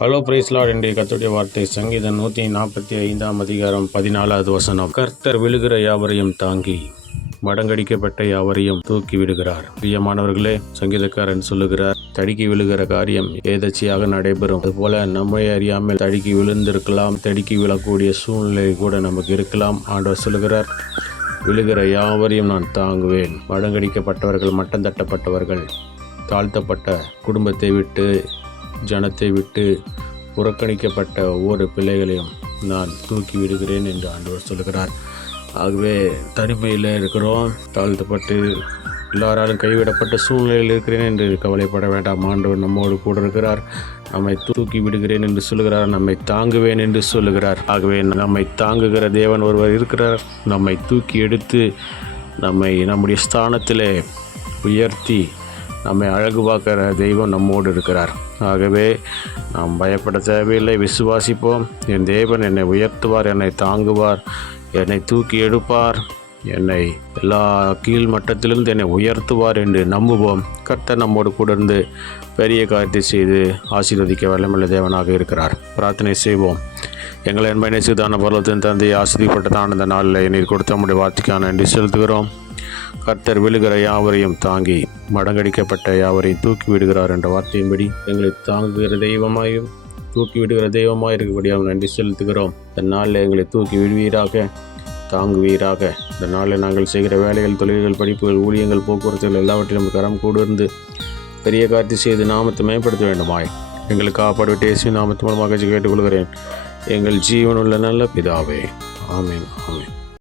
Hello பிரைஸ்லாட் இன்றைய கத்துடைய வார்த்தை சங்கீதம் நூற்றி நாற்பத்தி ஐந்தாம் அதிகாரம் பதினாலாவது வசனம். கர்த்தர் விழுகிற யாவரையும் தாங்கி மடங்கடிக்கப்பட்ட யாவரையும் தூக்கி விடுகிறார். பிரியமானவர்களே சங்கீதக்காரன் சொல்லுகிறார் தடுக்கி விழுகிற காரியம் ஏதச்சியாக நடைபெறும். அதுபோல நம்மை அறியாமல் தடுக்கி விழுந்திருக்கலாம். தடுக்கி விழக்கூடிய சூழ்நிலை கூட நமக்கு இருக்கலாம். ஆண்டவர் சொல்லுகிறார் விழுகிற யாவரையும் நான் தாங்குவேன். மடங்கடிக்கப்பட்டவர்கள் மட்டம் தட்டப்பட்டவர்கள் தாழ்த்தப்பட்ட குடும்பத்தை விட்டு ஜனத்தை விட்டு புறக்கணிக்கப்பட்ட ஒவ்வொரு பிள்ளைகளையும் நான் தூக்கி விடுகிறேன் என்று ஆண்டவர் சொல்லுகிறார். ஆகவே தனிமையில் இருக்கிறோம். தாழ்த்தப்பட்டு எல்லாராலும் கைவிடப்பட்ட சூழ்நிலையில் இருக்கிறேன் என்று கவலைப்பட வேண்டாம். ஆண்டவர் நம்மோடு கூட இருக்கிறார். நம்மை தூக்கி விடுகிறேன் என்று சொல்கிறார் நம்மை தாங்குவேன் என்று சொல்லுகிறார். ஆகவே நம்மை தாங்குகிற தேவன் ஒருவர் இருக்கிறார். நம்மை தூக்கி எடுத்து நம்மை நம்முடைய ஸ்தானத்தில் உயர்த்தி நம்மை அழகு பார்க்குற தெய்வம் நம்மோடு இருக்கிறார். ஆகவே நாம் பயப்பட தேவையில்லை விசுவாசிப்போம். என் தேவன் என்னை உயர்த்துவார் என்னை தாங்குவார் என்னை தூக்கி எடுப்பார் என்னை எல்லா கீழ் மட்டத்திலிருந்து என்னை உயர்த்துவார் என்று நம்புவோம். கர்த்தர் நம்மோடு கூட இருந்து பெரிய காரியத்தை செய்து ஆசீர்வதிக்க வல்லமுள்ள தேவனாக இருக்கிறார். பிரார்த்தனை செய்வோம். எங்களை என்பனை சுதான பருவத்தின் தந்தை ஆசிரியப்பட்டதான இந்த நாளில் நீர் கொடுத்த நம்முடைய வார்த்தைக்கான நன்றி செலுத்துகிறோம். கர்த்தர் விழுகிற யாவரையும் தாங்கி மடங்கடிக்கப்பட்ட யாவரையும் தூக்கி விடுகிறார் என்ற வார்த்தையின்படி எங்களை தாங்குகிற தெய்வமாயும் தூக்கி விடுகிற தெய்வமாக இருக்கக்கூடிய நன்றி செலுத்துகிறோம். இந்த நாளில் எங்களை தூக்கி விடுவீராக தாங்குவீராக. இந்த நாளில் நாங்கள் செய்கிற வேலைகள் தொழில்கள் படிப்புகள் ஊழியங்கள் போக்குவரத்துகள் எல்லாவற்றிலும் கரம் கூடிருந்து பெரிய காட்சி செய்து நாமத்தை மேம்படுத்த வேண்டுமாய். எங்களுக்கு காப்பாடு இயேசு நாமத்து மூலமாக கேட்டுக்கொள்கிறேன். எங்கள் ஜீவனுள்ள நல்ல பிதாவே. ஆமீன் ஆமீன்.